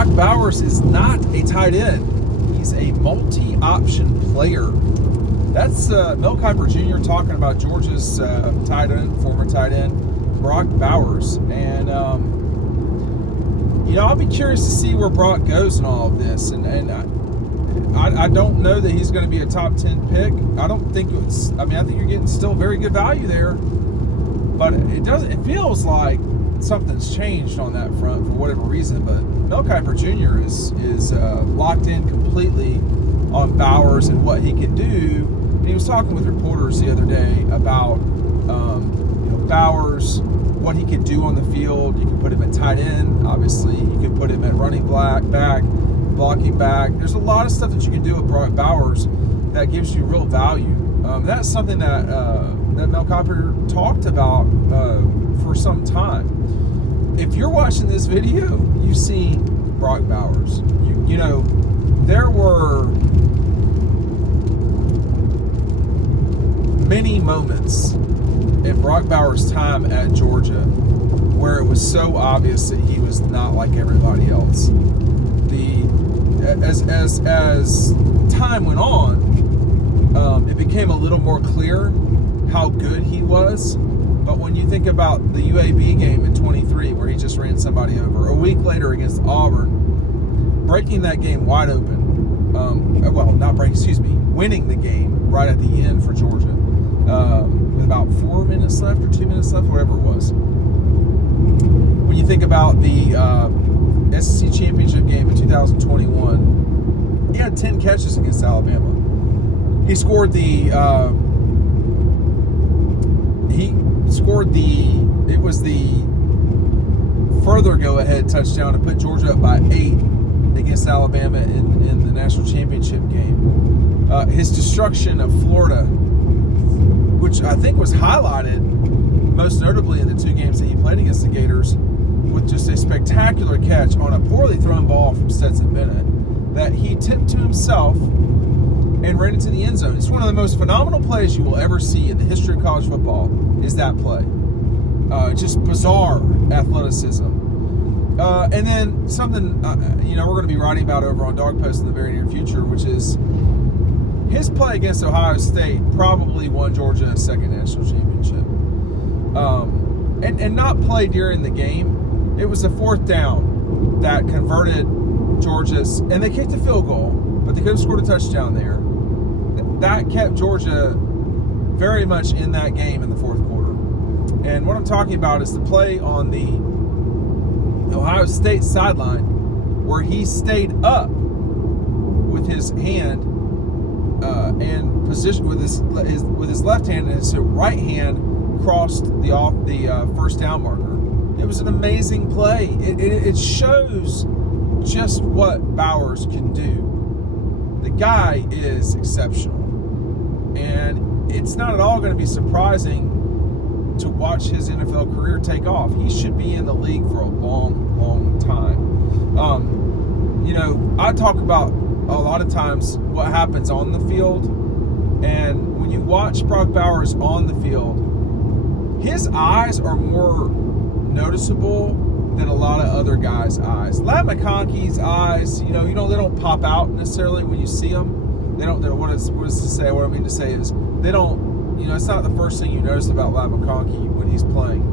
Brock Bowers is not a tight end. He's a multi-option player. That's Mel Kiper Jr. talking about Georgia's tight end, former tight end, Brock Bowers. And, I'll be curious to see where Brock goes in all of this. And I don't know that he's going to be a top 10 pick. I think you're getting still very good value there. But it feels like something's changed on that front for whatever reason. But Mel Kiper Jr. is locked in completely on Bowers and what he can do. And he was talking with reporters the other day about Bowers, what he could do on the field. You can put him at tight end, obviously. You can put him at running back, blocking back. There's a lot of stuff that you can do with Brock Bowers that gives you real value. That's something that Mel Kiper talked about for some time. If you're watching this video, you see Brock Bowers. There were many moments in Brock Bowers' time at Georgia where it was so obvious that he was not like everybody else. As time went on, it became a little more clear how good he was. But when you think about the UAB game in 23, where he just ran somebody over, a week later against Auburn, breaking that game wide open, winning the game right at the end for Georgia, with about 4 minutes left or 2 minutes left, whatever it was. When you think about the SEC championship game in 2021, he had 10 catches against Alabama. He scored the further go-ahead touchdown to put Georgia up by 8 against Alabama in the national championship game. His destruction of Florida, which I think was highlighted most notably in the 2 games that he played against the Gators, with just a spectacular catch on a poorly thrown ball from Stetson Bennett that he tipped to himself and ran into the end zone. It's one of the most phenomenal plays you will ever see in the history of college football, is that play. Just bizarre athleticism. And then something, we're going to be writing about over on Dawg Post in the very near future, which is his play against Ohio State probably won Georgia a second national championship. And not play during the game. It was a 4th down that converted Georgia's, and they kicked a field goal, but they could have scored a touchdown there. That kept Georgia very much in that game in the 4th quarter. And what I'm talking about is the play on the Ohio State sideline where he stayed up with his hand and position with his left hand, and his right hand crossed the first down marker. It was an amazing play. It shows just what Bowers can do. The guy is exceptional. And it's not at all going to be surprising to watch his NFL career take off. He should be in the league for a long, long time. I talk about a lot of times what happens on the field. And when you watch Brock Bowers on the field, his eyes are more noticeable than a lot of other guys' eyes. Ladd McConkey's eyes, they don't pop out necessarily when you see them. They don't. What does this say? What I mean to say is they don't. It's not the first thing you notice about Ladd McConkey when he's playing.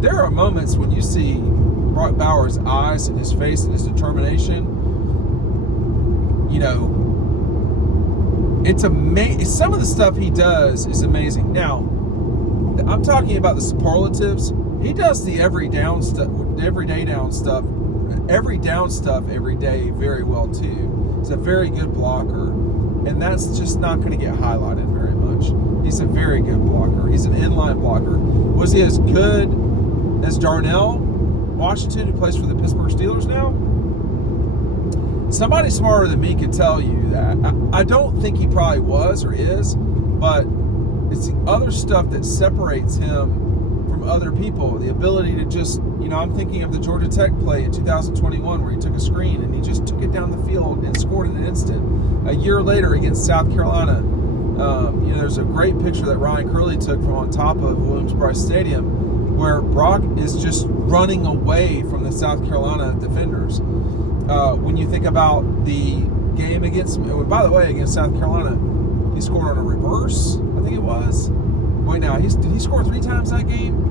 There are moments when you see Brock Bowers' eyes and his face and his determination. It's amazing. Some of the stuff he does is amazing. Now, I'm talking about the superlatives. He does the every down stuff every day very well too. He's a very good blocker, and that's just not going to get highlighted very much. He's a very good blocker. He's an inline blocker. Was he as good as Darnell Washington, who plays for the Pittsburgh Steelers now? Somebody smarter than me could tell you that. I don't think he probably was or is, but it's the other stuff that separates him from other people. The ability to just, I'm thinking of the Georgia Tech play in 2021 where he took a screen and he just took it down the field and scored in an instant. A year later against South Carolina, there's a great picture that Ryan Curley took from on top of Williams-Brice Stadium where Brock is just running away from the South Carolina defenders. When you think about the game against South Carolina, he scored on a reverse, I think it was. Wait, now, did he score 3 times that game?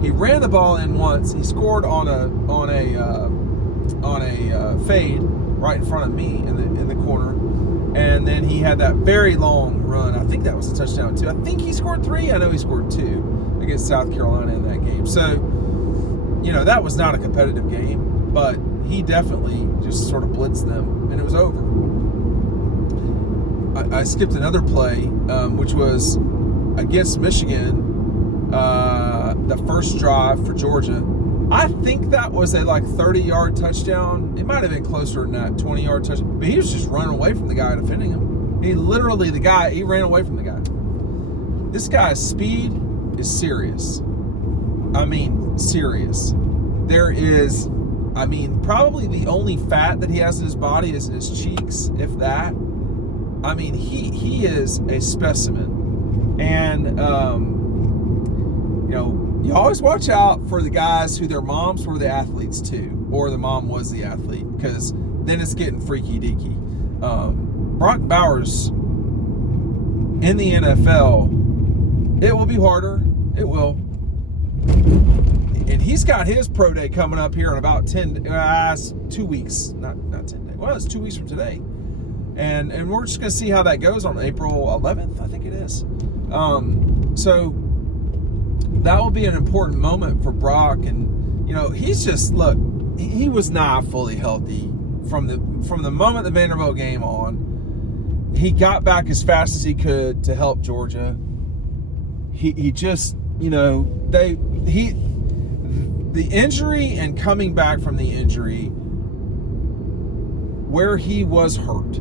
He ran the ball in once. He scored on a fade right in front of me in the corner, and then he had that very long run. I think that was a touchdown too. I think he scored 3. I know he scored 2 against South Carolina in that game. So, that was not a competitive game, but he definitely just sort of blitzed them, and it was over. I skipped another play, which was against Michigan. The first drive for Georgia, I think that was a 30-yard touchdown. It might have been closer than that, 20-yard touchdown. But he was just running away from the guy defending him. He ran away from the guy. This guy's speed is serious. I mean, serious. There is, probably the only fat that he has in his body is in his cheeks, if that. I mean, he is a specimen. And, you always watch out for the guys who their moms were the athletes too, or the mom was the athlete, because then it's getting freaky deaky. Brock Bowers in the NFL, it will be harder. It will. And he's got his pro day coming up here in about 2 weeks. Not 10 days. Well, it's 2 weeks from today. And we're just going to see how that goes on April 11th, I think it is. So that will be an important moment for Brock. And, he's just, look, he was not fully healthy from the moment the Vanderbilt game on. He got back as fast as he could to help Georgia. He just, the injury and coming back from the injury where he was hurt,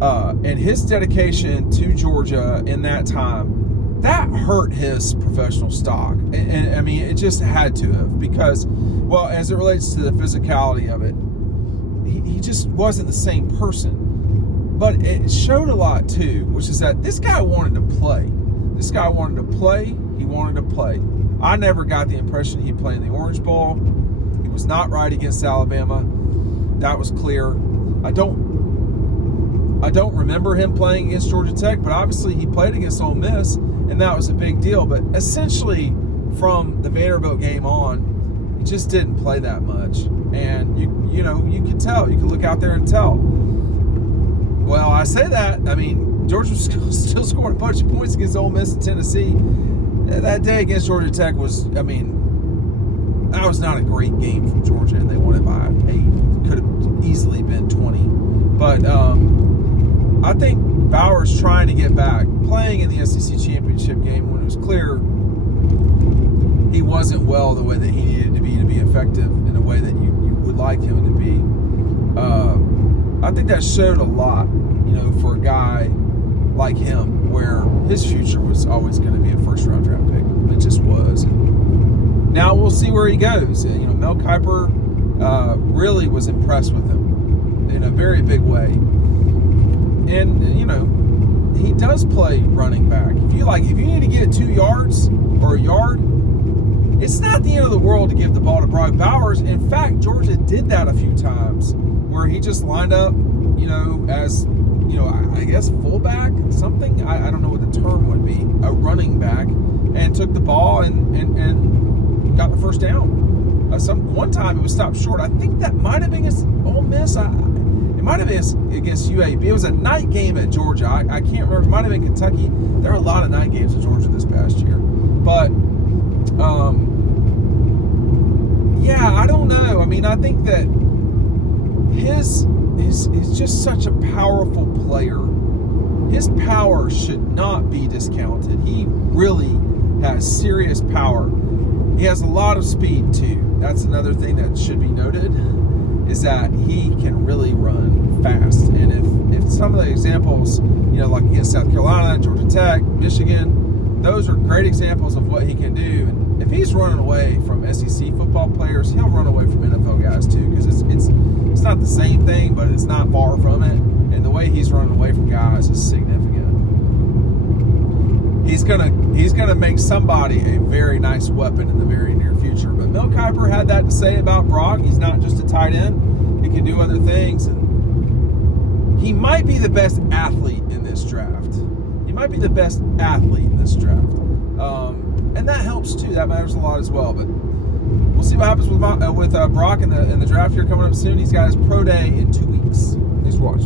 and his dedication to Georgia in that time, that hurt his professional stock. And I mean, it just had to have, because, well, as it relates to the physicality of it, he just wasn't the same person. But it showed a lot too, which is that this guy wanted to play. He wanted to play. I never got the impression he'd play in the Orange Bowl. He was not right against Alabama. That was clear. I don't remember him playing against Georgia Tech, but obviously he played against Ole Miss, and that was a big deal. But essentially, from the Vanderbilt game on, he just didn't play that much. And you could tell. You could look out there and tell. Well, I say that. I mean, Georgia was still scoring a bunch of points against Ole Miss and Tennessee. That day against Georgia Tech was, that was not a great game from Georgia, and they won it by 8. Could have easily been 20. But I think Bowers trying to get back, playing in the SEC championship game when it was clear he wasn't well the way that he needed to be effective in a way that you would like him to be. I think that showed a lot, for a guy like him, where his future was always going to be a first-round draft pick. It just was. Now we'll see where he goes. Mel Kiper really was impressed with him in a very big way. And, he does play running back. If you need to get 2 yards or a yard, it's not the end of the world to give the ball to Brock Bowers. In fact, Georgia did that a few times where he just lined up, as, I guess fullback, something. I don't know what the term would be, a running back, and took the ball and got the first down. One time it was stopped short. I think that might have been against Ole Miss. It might have been against UAB. It was a night game at Georgia. I can't remember. It might have been Kentucky. There were a lot of night games at Georgia this past year. But, I don't know. I think that he's just such a powerful player. His power should not be discounted. He really has serious power. He has a lot of speed too. That's another thing that should be noted, is that he can really run fast. And if some of the examples, like against South Carolina, Georgia Tech, Michigan, those are great examples of what he can do. And if he's running away from SEC football players, he'll run away from NFL guys too, because it's not the same thing, but it's not far from it. And the way he's running away from guys is significant. He's gonna make somebody a very nice weapon in the very near future. But Mel Kiper had that to say about Brock. He's not just a tight end. He can do other things, and he might be the best athlete in this draft. He might be the best athlete in this draft. And that helps too. That matters a lot as well. But we'll see what happens with Brock in the draft here coming up soon. He's got his pro day in 2 weeks. Thanks for watching.